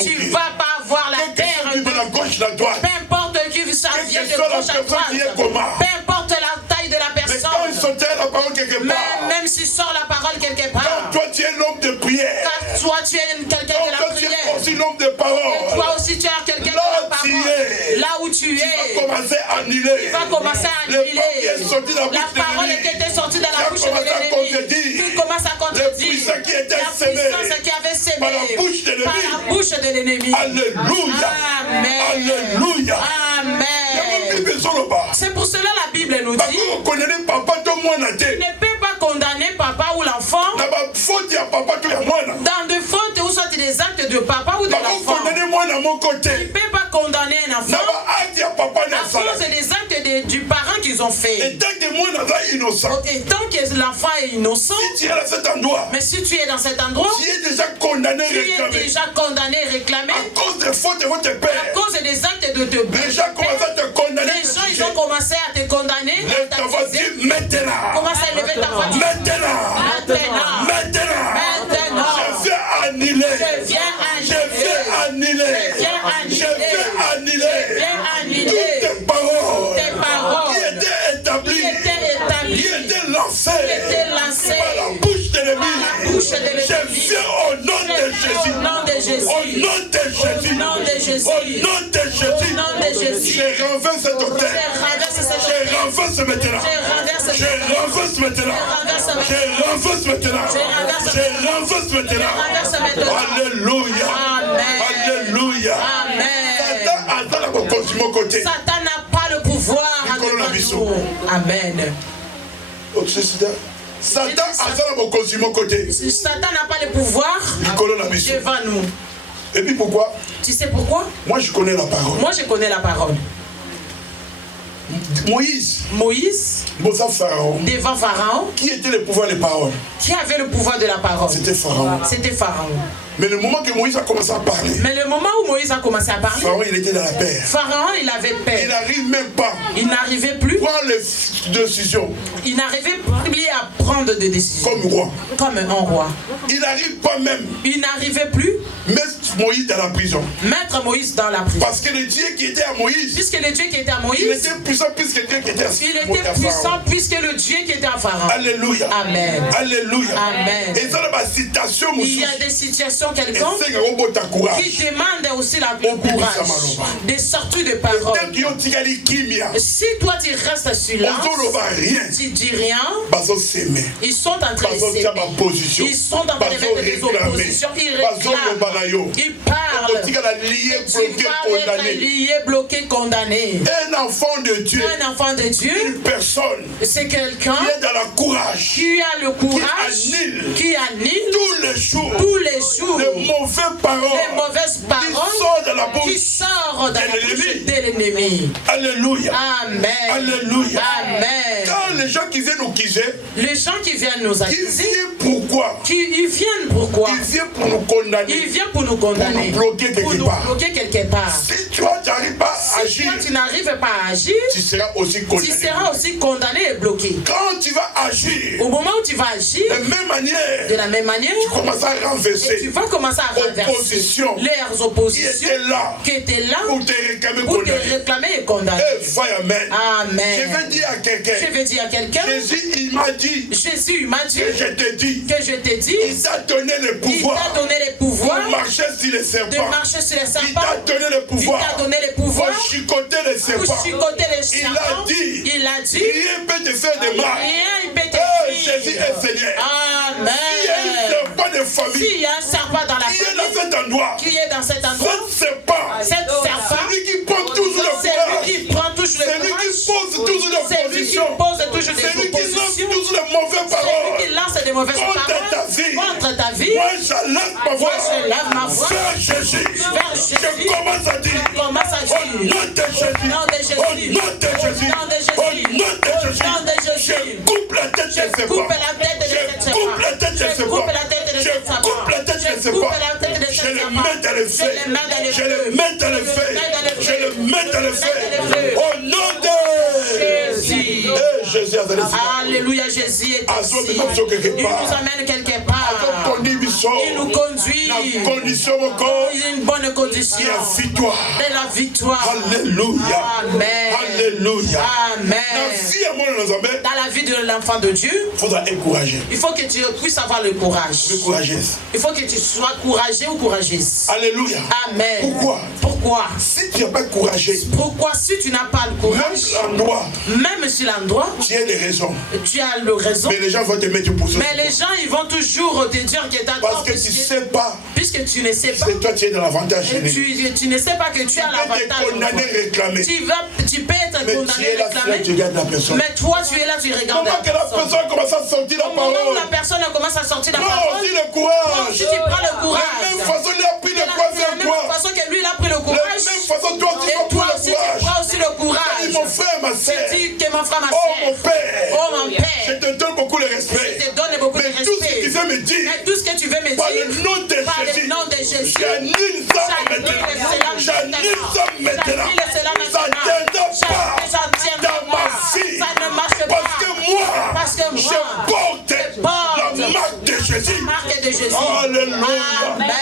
Tu ne vas pas voir la terre. Peu importe qui ça vient de gauche à droite. Peu importe la taille de la personne. Même s'il sort la parole quelque part. Toi tu es l'homme de prière. Car toi tu es quelqu'un de la prière. Aussi l'homme de parole. Et toi aussi tu es quelqu'un de la parole. Là où tu es. Tu vas commencer à annuler. Tu vas commencer à annuler. La parole qui était sortie de la bouche de l'ennemi. Tu commences à contredire. La puissance qui avait sémé par la bouche de l'ennemi. Alléluia. Amen. Alléluia. Amen. C'est pour cela la Bible nous dit. Tu ne peux pas condamner papa ou l'enfant dans des fautes ou soit des actes de papa ou de l'enfant. Tu ne peux pas condamner un enfant à cause des actes du parent qu'ils ont fait. Et tant que l'enfant est innocent, mais si tu es dans cet endroit, tu es déjà condamné et réclamé à cause des fautes de votre père. À cause des actes de te les gens commencent à te condamner. Les gens ils ont commencé à te condamner. Lève ta voix, dis maintenant. Commence à lever ta voix. Maintenant. Je viens annuler. Toutes tes paroles qui étaient lancées par la bouche de l'ennemi. Je viens au nom de Jésus. Au nom de Jésus. Je renverse cet autel. Je renverse maintenant. Alléluia. Alléluia. Satan n'a pas le pouvoir. Amen. Satan n'a pas le pouvoir devant nous. Et puis pourquoi? Tu sais pourquoi? Moi je connais la parole. Moi je connais la parole. Moïse devant Pharaon, qui était le pouvoir de parole? Qui avait le pouvoir de la parole? C'était Pharaon. Mais le moment que Moïse a commencé à parler, Pharaon il était dans la paix. Pharaon il avait paix. Il n'arrive même pas. Il n'arrivait plus. Prendre les décisions. Il n'arrivait plus à prendre des décisions. Comme un roi. Il n'arrive pas même. Il n'arrivait plus. Mettre Moïse dans la prison. Mettre Moïse dans la prison. Parce que le Dieu qui était à Moïse. Puisque le Dieu qui était à Moïse. Il était puissant plus que le Dieu qui était à Pharaon. Il était puissant plus que le Dieu qui était à Pharaon. Alléluia. Amen. Alléluia. Amen. Et ça, il y a des situations quelconques qui demandent aussi le courage de sortir de parole. Si toi tu restes sur là, tu dis rien, ils sont en train de s'aimer. Ils sont en train de mettre des oppositions, ils réclament, ils parlent. Tu vas être lié, bloqué, condamné. Un enfant de Dieu, une personne, c'est quelqu'un qui a le courage, qui annule tous les jours les mauvaises paroles qui sortent de la bouche de l'ennemi. Alléluia. Amen. Alléluia. Amen. Quand les gens qui viennent nous accuser, pourquoi? Ils viennent pourquoi? Ils viennent pour nous condamner. Pour nous bloquer quelque part. Si toi tu n'arrives pas à agir, tu n'arrives pas à agir, tu seras aussi condamné. Et bloqué. Quand tu vas agir, au moment où tu vas agir, de la même manière, tu commences à renverser. Et tu vas commencer à renverser leurs oppositions qui étaient là pour te réclamer et condamner. Amen. Je veux dire à quelqu'un, Jésus il m'a dit que je t'ai dit, il t'a donné le pouvoir de marcher sur les serpents. Il t'a donné le pouvoir pour chicoter les serpents. Il a dit, rien ne peut te faire de mal. Jésus est Seigneur. Amen. S'il y a un serpent dans la famille, qui est dans cet endroit, cette serpent, c'est lui qui prend toujours le pouvoir. C'est lui qui pose toujours l'opposition. C'est lui qui lance toujours les mauvaises paroles. C'est lui qui lance des mauvaises paroles contre ta vie. Moi, je lève ma voix vers Jésus. Je commence à dire au nom de Jésus. Je coupe la tête de ces serpents. Je coupe la tête de ces serpents. Je le mets dans le feu. Je le mets dans le feu. Au nom de Jésus. Alléluia, Jésus est ici. Il nous amène quelque part. Il nous conduit dans une bonne condition de la victoire. Alléluia. Amen. Alléluia. Amen. Dans la vie de l'enfant de Dieu, il faut que tu puisses avoir le courage. Il faut que tu sois courageux ou courageuse. Alléluia. Amen. Pourquoi? Si tu n'es pas courageux, pourquoi si tu n'as pas le courage, même sur l'endroit, tu as des raisons. Tu as le raison. Mais les gens vont te mettre pour ça. Mais les gens, ils vont toujours te dire que tu as parce que tu ne sais pas. Puisque tu ne sais pas. C'est toi qui es dans l'avantage. Tu ne sais pas que tu as l'avantage. Tu peux être condamné, réclamé. Mais toi, tu es là, tu regardes. Comment que la personne commence à sortir la parole? Au moment où la personne commence à sortir la parole. Non, dis le courage. Si tu prends le courage. De la même façon, il a pris le courage vers toi. De la même façon que lui, il a pris le courage. De la même façon, toi aussi, tu prends le courage. Tu prends aussi le courage. Tu dis, mon frère, ma soeur. Tu dis que mon frère, ma soeur. Oh, mon père. Oh, mon père. Je te donne beaucoup de respect. Je te donne beaucoup de respect. Mais tout ce que tu veux me dire. Mais tout ce que tu veux me dire. Par le nom de Jésus. J'annule ça maintenant. J'annule ça maintenant. Ça ne tiendra pas dans ma vie. Ça ne marche pas. Parce que moi, je porte la marque de Jésus. Alléluia. Amen.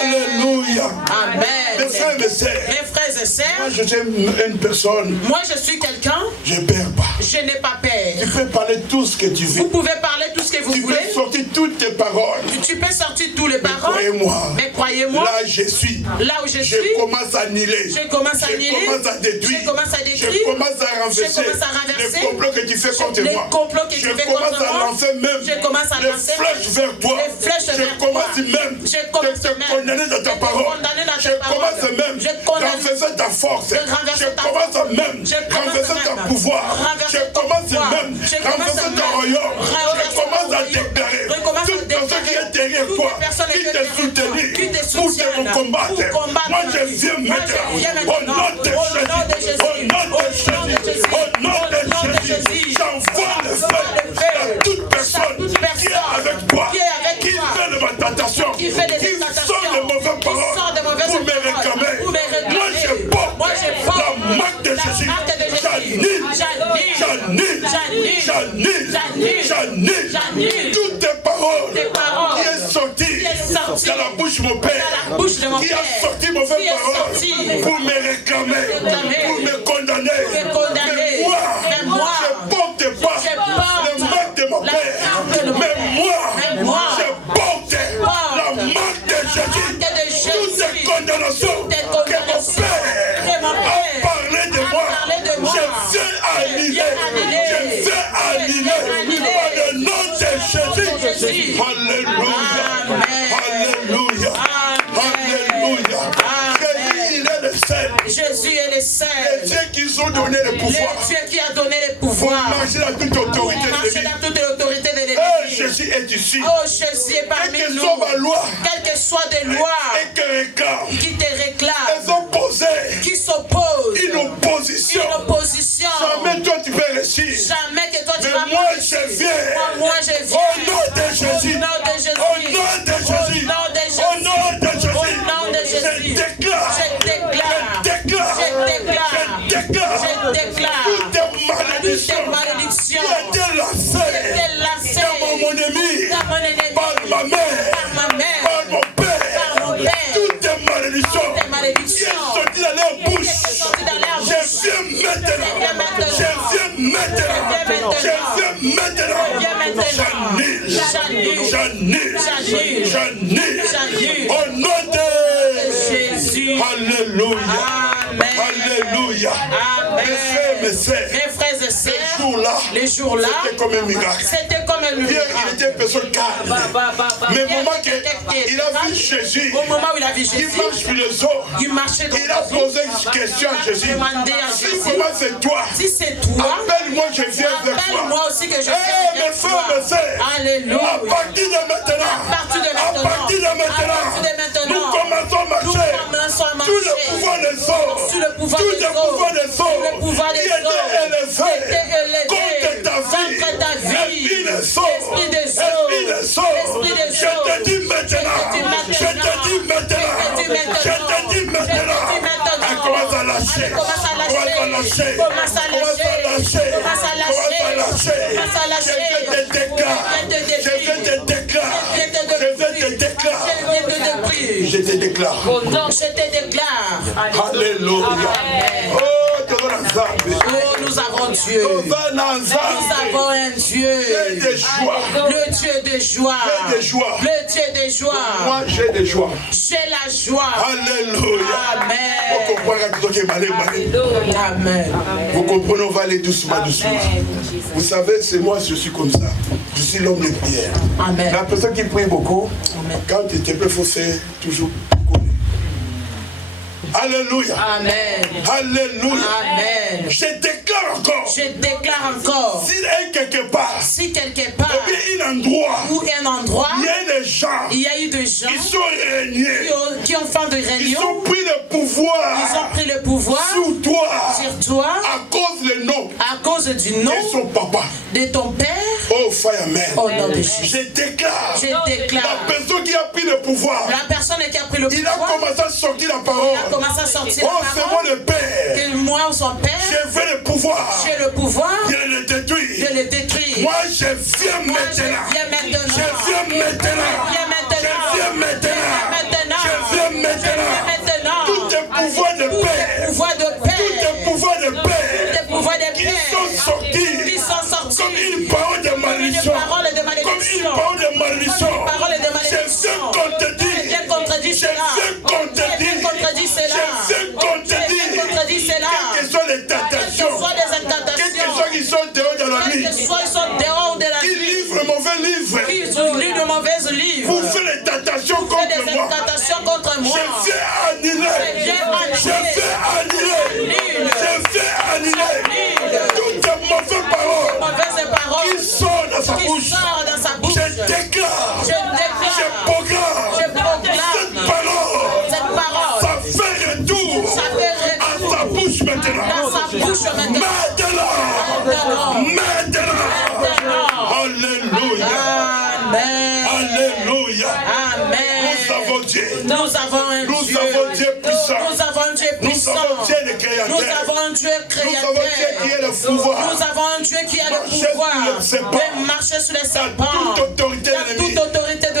Alléluia. Amen. Mes frères et sœurs. Mes frères et sœurs. Moi, je suis une personne. Moi, je suis quelqu'un. Je ne perds pas. Je n'ai pas peur. Tu peux parler tout ce que tu veux. Vous pouvez parler tout ce que vous voulez. Tu peux sortir toutes tes paroles. Tu peux sortir toutes les paroles. Croyez-moi. Mais croyez-moi. Là, je suis. Là où je suis. Je commence à annihiler. Je commence à annihiler. Je commence à détruire. Je commence à détruire. Je commence à renverser. Je commence à renverser. Les complots que tu fais contre moi. Les complots que tu fais contre moi. Je commence à lancer même. Je commence à lancer les flèches vers toi. Les flèches vers toi. Je commence même. Je commence de te condamner dans ta parole. Je commence même. Renverser ta force. Je commence même. Renverser ton pouvoir. Je commence même. Renverser ton royaume. Je commence à déclarer. Toute personne qui est derrière toi, qui te soutient, pour te combattre. Moi, je viens maintenant. Au nom de Jésus. Au nom de Jésus. Au nom de Jésus. J'envoie le feu à toute personne qui est avec toi, qui fait de ma tentation, qui sort de mauvaises paroles pour me réclamer. Moi, je porte la marque de Jésus. J'annule toutes tes paroles qui est sorti dans la bouche de mon père, qui a sorti mauvaises paroles pour me réclamer, pour me condamner. Mais moi, je porte pas la marque de mon père. Mais moi, je porte la marque de Jésus. Toutes ces condamnations que mon père a parlé de moi, je vais annuler. Je vais annuler par le nom de Jésus. Alléluia. Alléluia. Alléluia. Jésus est le seul. Les dieux qui ont donné le pouvoir. Le Dieu qui a donné le pouvoir. Pour marcher dans toute autorité de l'Église. Oh, Jésus est ici. Oh, Jésus est parmi nous. Quelle que soit ma loi. Quelle que soit des lois. Et que réclament. Qui te réclament. Elles ont posé. Qui s'opposent. Une opposition. Une opposition. Jamais toi tu peux réussir. Jamais que toi tu vas réussir. Moi je viens. Moi je viens. Au nom de Jésus. Au nom de Jésus. Au nom de Jésus. Au nom de Jésus. Au nom de Jésus. Je déclare. Je déclare. Toutes tes malédictions qui étaient lancées dans mon ennemi, par ma mère, par mon père, toutes tes malédictions qui sont sorties dans leur bouche. Je viens maintenant. J'annule. Au nom de Jésus. Alléluia. Alléluia. Mes frères et sœurs, les jours-là, c'était comme un miracle. Pierre, il était une personne calme. Mais au moment qu'il a vu Jésus, il marche sur les eaux. Il a posé une question à Jésus. Si vraiment c'est toi, appelle-moi, je viens vers toi. Mes frères, mes sœurs, alléluia. À partir de maintenant, nous commençons à marcher. Tout le pouvoir des eaux, qui était élevé contre ta vie, esprit des eaux, je te dis maintenant, elle commence à lâcher, je te déclare, Je te déclare. Je te déclare. Alléluia. Oh, nous avons Dieu. Nous avons un Dieu. Le Dieu de joie. Le Dieu de joie. Moi, j'ai des joies. J'ai la joie. Alléluia. Amen. Amen. Vous comprenez, on va aller doucement, doucement. Vous savez, c'est moi, je suis comme ça. Je suis l'homme de prière. Amen. La personne qui prie beaucoup, amen, quand tu te plaît, il faut faire toujours. Alléluia. Amen. Alléluia. Amen. Je déclare encore. Je déclare encore. Si quelque part. Si quelque part. Un endroit. Ou un endroit. Il y a des gens. Il y a eu des gens. Qui sont régnés. Qui ont fait de réunion. Ils ont pris le pouvoir. Ils ont pris le pouvoir. Sur toi. Sur toi. À cause du nom. À cause du nom. De son papa. De ton père. Oh, fireman. Au nom de Jésus. Je déclare. Je déclare. La personne qui a pris le pouvoir. La personne qui a pris le pouvoir. Il a commencé à sortir la parole. À sortir oh, c'est moi le Père. Que moi ou son Père. Je veux le pouvoir. J'ai le pouvoir. Je le détruis. De le détruire. Moi, je viens maintenant. Je viens maintenant. Je viens maintenant. Je viens maintenant. Je viens maintenant. Tous tes pouvoirs de paix. Tous tes pouvoirs de paix. Qui sont sortis. Comme une parole de malédiction. Comme une parole de malédiction. Je viens contredire. Je viens contredire cela. Quelles sont les tentations? Quelles sont qui sont dehors de la nuit? Qui livre le mauvais livre? Vous faites les tentations contre moi. Je fais annuler. Toutes les mauvaises paroles qui sont dans sa bouche. Je déclare. Je proclame. Cette parole. Ça fait retour. À sa bouche maintenant. Alléluia. Amen. Alléluia. Amen. Nous avons Dieu. Nous avons un Dieu. Nous avons Dieu puissant. Nous avons un Dieu puissant. Nous avons Dieu le créateur. Nous avons un Dieu créateur. Nous avons Dieu qui a le pouvoir. Nous avons un Dieu qui a le pouvoir de marcher sur les serpents. Toute autorité de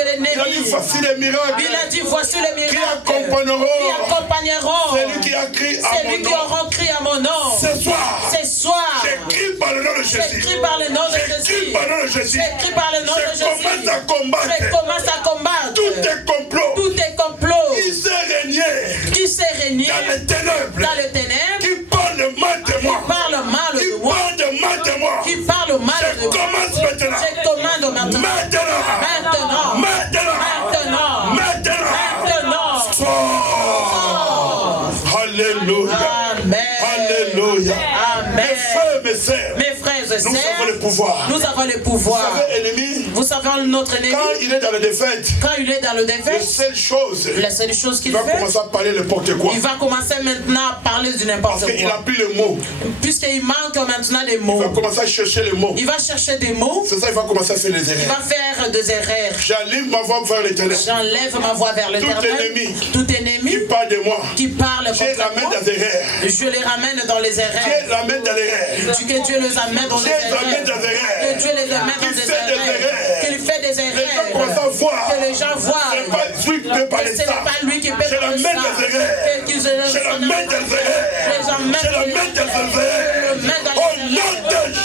l'ennemi. Il a dit voici les miracles. Il a dit voici les miracles. Qui accompagneront. Celui qui a crié à mon nom. Celui qui aura crié à mon nom. Ce soir. J'écris par le nom de Jésus. J'écris par le nom de Jésus. J'écris par le nom de Jésus. Je commence à combattre. Tous tes complots. Qui s'est régné. Dans les ténèbres. Qui parle mal de moi. Qui parle mal de moi. Je commence maintenant. Je commande maintenant. Alléluia. Amen. Alléluia. Amen. Mes frères et sœurs, nous avons le pouvoir. Vous savez, ennemi, vous savez notre ennemi, quand il est dans la défaite, la seule chose qu'il fait, il va commencer à parler n'importe quoi. Il va commencer maintenant à parler du n'importe quoi. Parce qu'il n'a plus le mot. Puisqu'il manque maintenant des mots. Il va commencer à chercher les mots. Il va chercher des mots. C'est ça, il va commencer à faire des erreurs. Il va faire des erreurs. J'enlève ma voix vers l'éternel. Tout ennemi qui parle de moi. Qui parle contre moi. Je les ramène dans les erreurs. Je les ramène dans les erreurs. Que Dieu les amène dans les erreurs. Que Dieu les amène dans les erreurs. Qu'il fait des erreurs. Que les gens voient. Ce n'est pas lui qui peut parler ça. Je l'amène dans les erreurs.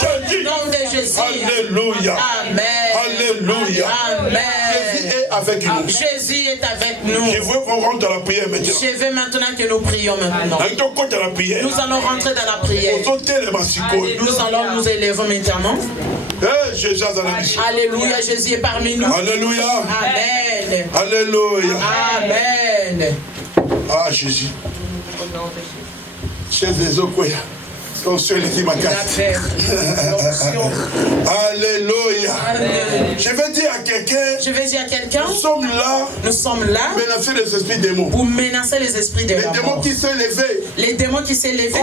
Au nom de Jésus. Alléluia. Amen. Alléluia. Amen. Jésus est avec nous. Jésus est avec nous. Je veux qu'on rentre dans la prière maintenant. Je veux maintenant que nous prions maintenant. Nous allons rentrer dans la prière. Nous allons nous élever maintenant. Alléluia, Jésus est parmi nous. Alléluia. Amen. Alléluia. Amen. Ah, Jésus. Chef des eaux, Alléluia. Je vais dire à quelqu'un. Nous sommes là. Menacer les esprits démons. Pour menacer les esprits démons. Les démons qui s'est levé. Les démons qui s'est levé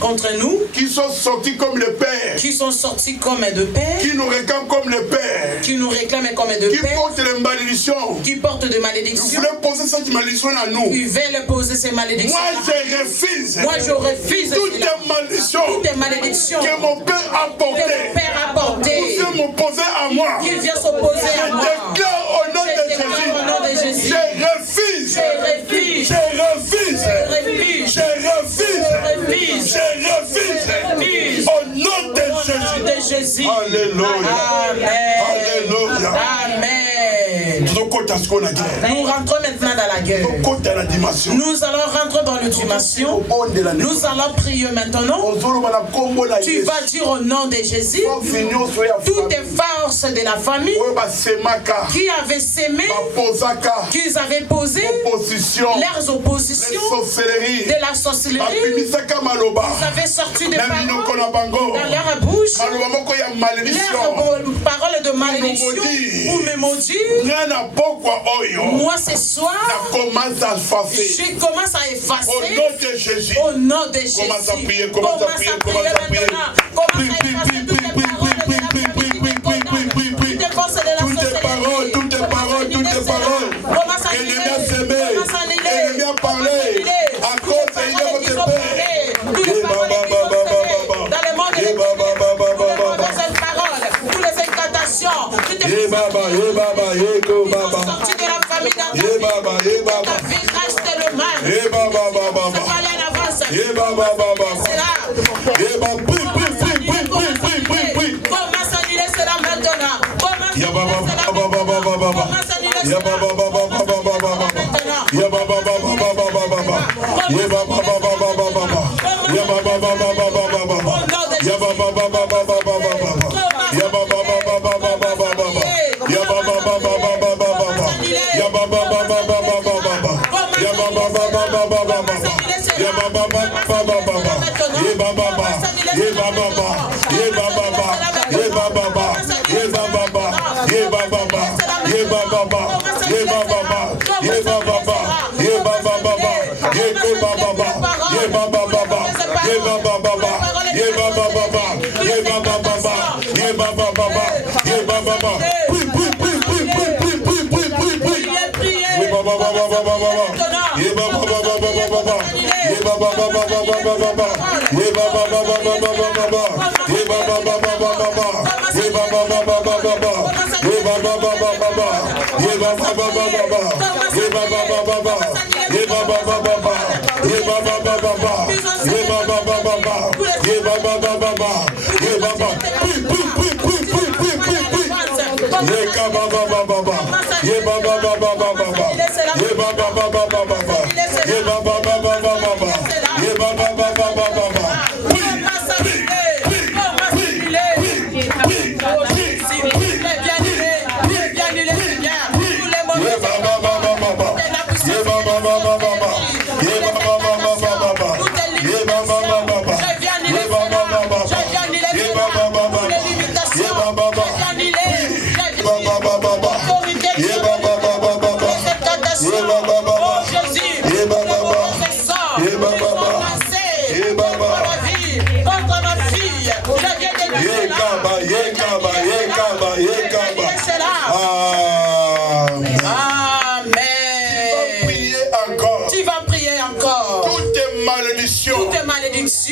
contre nous. Qui sont sortis comme le Père. Qui sont sortis comme de Père. Qui nous réclament comme le Père. Qui nous réclament comme de Père. Qui portent les malédictions. Qui portent des malédictions. Vous voulez poser cette malédiction à nous. Ils veulent poser ces malédictions. Moi je refuse. Toutes les malédictions que mon Père a portées, qui vient m'opposer à moi, qui vient s'opposer à moi, je déclare au nom de Jésus, je refuse nom de Jésus. Alléluia. Amen. Alléluia. Amen. Nous rentrons maintenant dans la guerre. Nous allons rentrer dans l'ultimation. Nous allons prier maintenant. Tu vas dire au nom de Jésus toutes les forces de la famille qui avaient sémé, qui avaient posé leurs oppositions de la sorcellerie. Ils avaient sorti des paroles dans leur bouche, leurs paroles de malédiction ou me maudire. Moi ce soir, je commence à effacer au nom de Jésus. Commence à prier maintenant. Commence à effacer toutes les paroles de la toutes les paroles que l'ennemi a semé, l'ennemi a parlé, à cause de l'ennemi a fait. Dans le monde de cette parole, toutes les incantations, toutes les sorties de la famille d'Abraham, ta vie reste le mal. C'est pas aller en avance. C'est là. Commence à annuler cela maintenant. Commence à annuler cela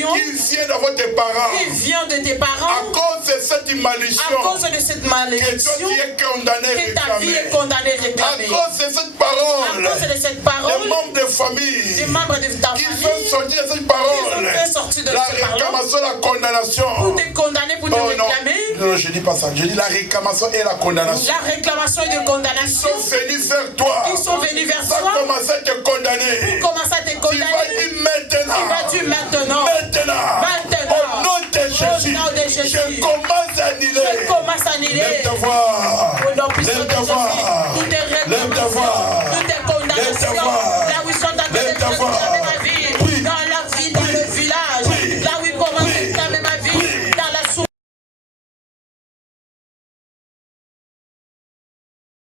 qui vient de tes parents, qui vient de tes parents, à cause de cette malédiction, que ta vie est condamnée réclamée, à cause de cette parole, les membres de famille, qui sont sortis de cette parole, la réclamation, la condamnation, pour te condamner, pour te réclamer. Non, je dis pas ça, je dis la réclamation et la condamnation. La réclamation et la condamnation. Ils sont venus vers toi. Ils sont venus vers toi. Pour commencer à te condamner. Pour commencer à te condamner. Il va dire maintenant. Au nom de Jésus. Je commence à annuler. Je commence à annuler. Les devoirs.